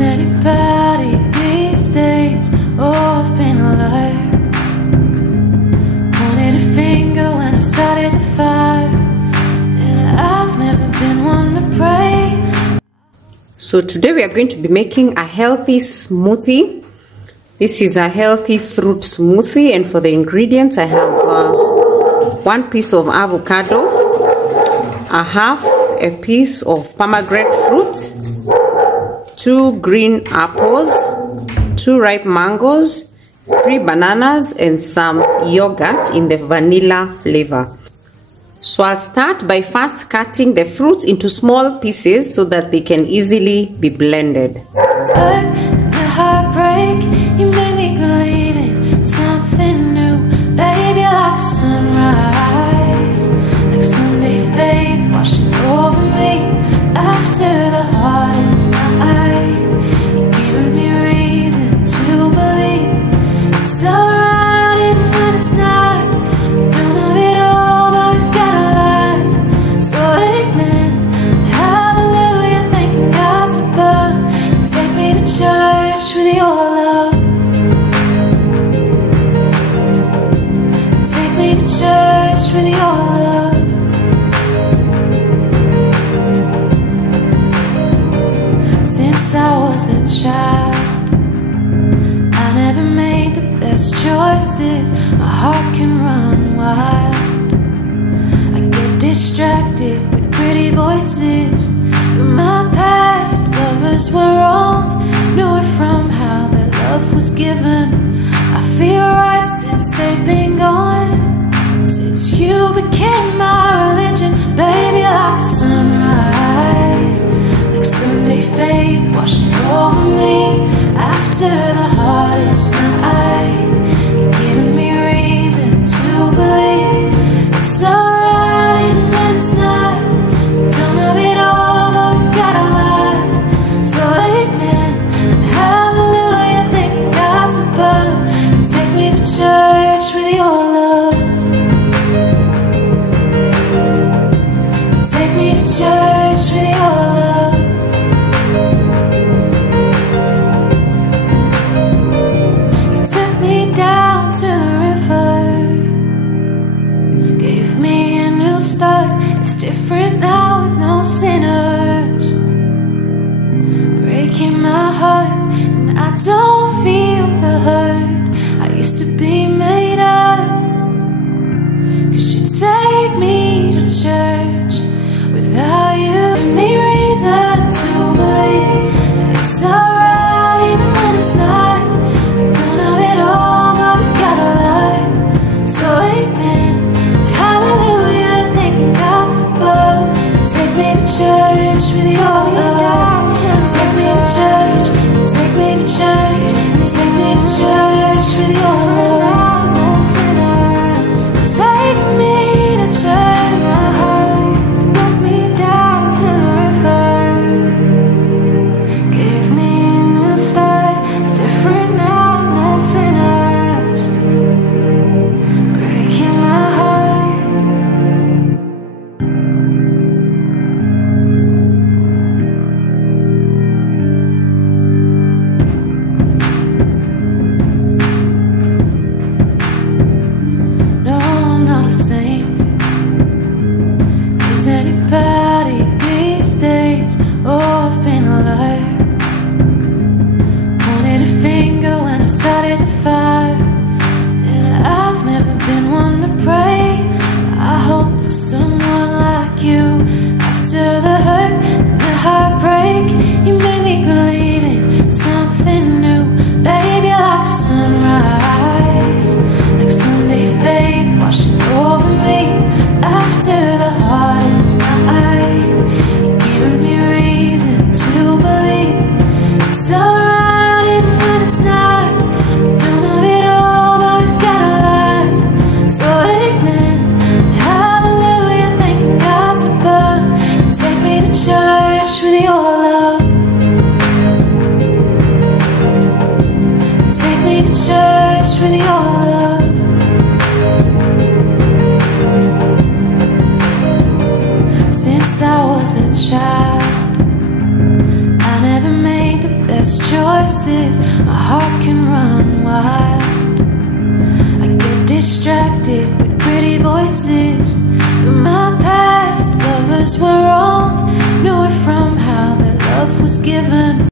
Is anybody these days? Oh, I've been a liar. Pointed a finger when I started the fire, and I've never been one to pray. So today we are going to be making a healthy smoothie. This is a healthy fruit smoothie, and for the ingredients I have 1 piece of avocado, a piece of pomegranate fruit, 2 green apples, 2 ripe mangoes, 3 bananas, and some yogurt in the vanilla flavor. So I'll start by first cutting the fruits into small pieces so that they can easily be blended. The heartbreak, you made me believe in something new, baby, like a sunrise, like Sunday faith washing over me after the hardest night. You're giving me reason to believe it's alright even when it's not. We don't have it all, but we've got a lot. So amen and hallelujah, thanking God's above. And take me to church with your love. And take me to church with your love. Since I was a child, I never made the best choices. My heart can run wild. I get distracted with pretty voices, but my past lovers were wrong. Knew it from how their love was given. I feel right since they've been gone. Since you became my religion, baby, like a sunrise, like Sunday faith washing over me after the hardest night. You're giving me reason to believe it's alright even when it's not. We don't have it all, but we've got a lot. So amen and hallelujah, thanking God's above. And take me to church with your love. And take me to church with your love. Down to the river, gave me a new start. It's different now with no sinners, breaking my heart, and I don't feel the hurt I used to be made of. 'Cause you take me to church without you. Give me reason to believe that it's alright even when it's not. So amen, hallelujah, thanking God's above. Take me to church with your love. Take me to church, take me to church, take me to church with your love. Take me to church, put me down to the river. Gave me a new start, it's different now, no sinners. Is anybody these days? Oh, I've been a liar. Pointed a finger when I started the fire, and I've never been one to pray. I hope for someone like you after the hurt and the heartbreak. You made me believe in something new, baby, like a sunrise, like Sunday faith washing over me after the hardest night. You're giving me reason to believe it's alright even when it's not. We don't have it all, but we've got a lot. So amen and hallelujah, thanking God's above. And take me to church with your love. And take me to church with your love. Since I was a child, I never made the best best choices. My heart can run wild. I get distracted with pretty voices.